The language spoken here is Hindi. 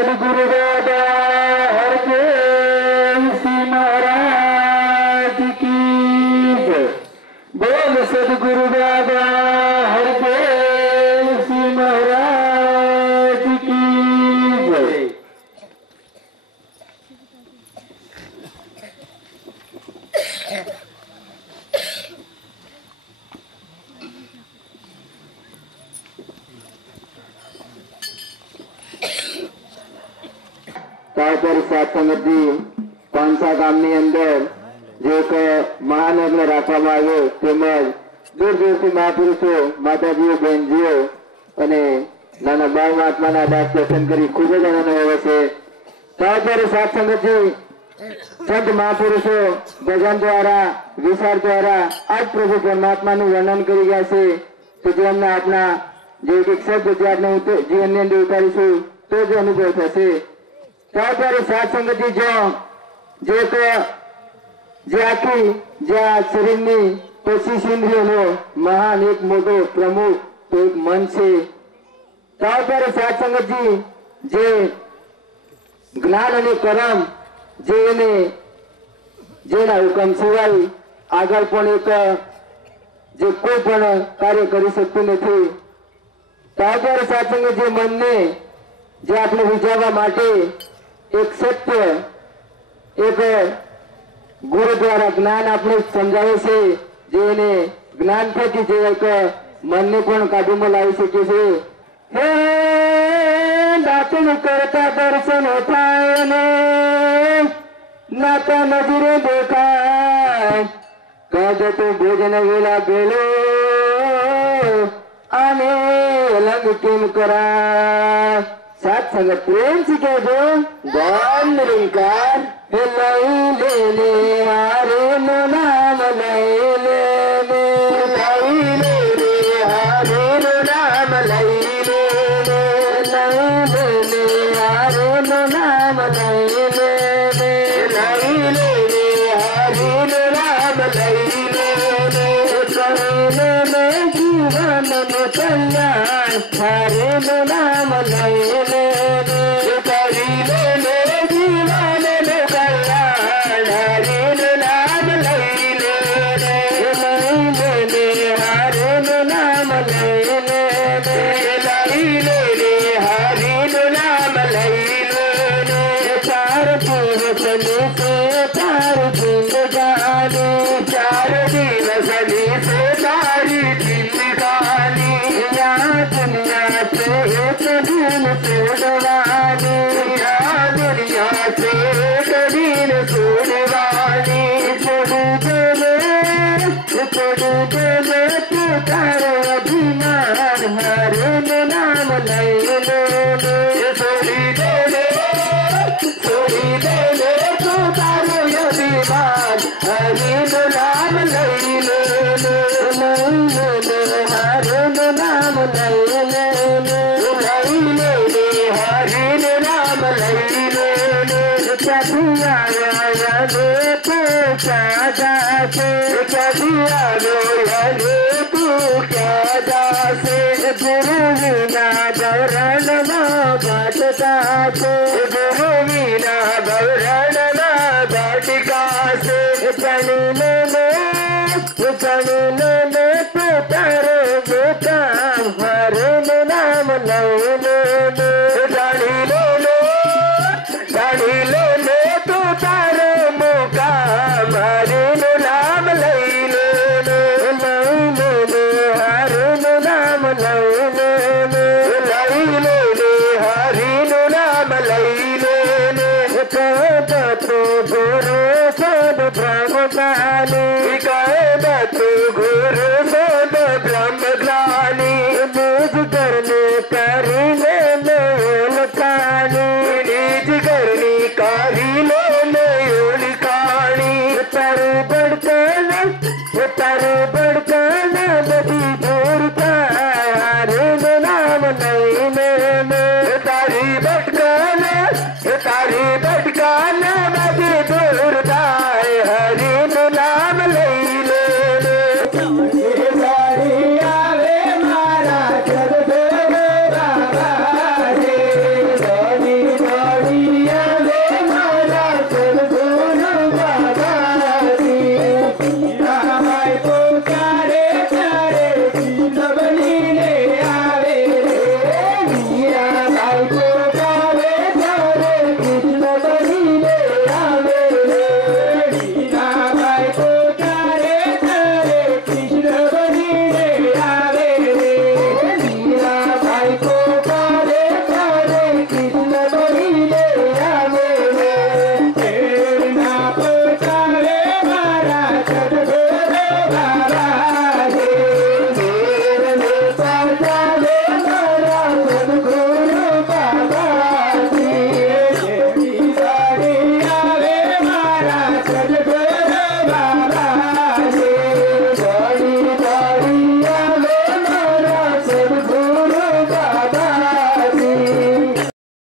सदगुरु दादा हरदेव सिंह महाराज की जय। बोल सदगुरु दादा हरदेव सिंह महाराज की जय। साथ संगति पांसा गामनी अंदर जो महानगर राखवामां आव्यो तेमज दूर दूर थी महापुरुषो माताजीओ बहनजीओ अने नाना बाळ महात्माना दास दर्शन करी खूब ज आनंद आवे छे। त्यारे साथ संगति संत महापुरुषो भजन द्वारा विचार द्वारा आज प्रभु परमात्मानुं वर्णन करी गया छे। तो जेमने आपना जे एक शब्द जे आपने जीवन ની અંદર ઉતારીશું तो जो अनुभव थशे। त्यारे साथ संगति जो आखी शरीर की 25 इंद्रियों महान एक मोटो प्रमुख तो एक मन से। त्यारे साथ संगति जे ज्ञान अने कर्म जेना हुकम सिवाय आगळ पण एक जे कोई पण कार्य करी सकतुं नथी। त्यारे साथ संगति जे मन ने जे आपणे विचारवा माटे एक सत्य एक गुरु द्वारा ज्ञान आपने समझावे छे जेने ज्ञान थकी जे एक मन ने पण काबूमां लावी शके छे। हे दातन करता दर्शन थाय ने नाता नजरे देखाय कद तो भोजन वेला बेलो आने अलग केम कराय। साथ संगत प्रेम से कह दो गौर निरंकार लई ले हारे नाम लई ले हारे नाम लई ले हारे नाम लई ले हारे नाम लई ले जीवन में कल्याण हारे नाम लई गुरु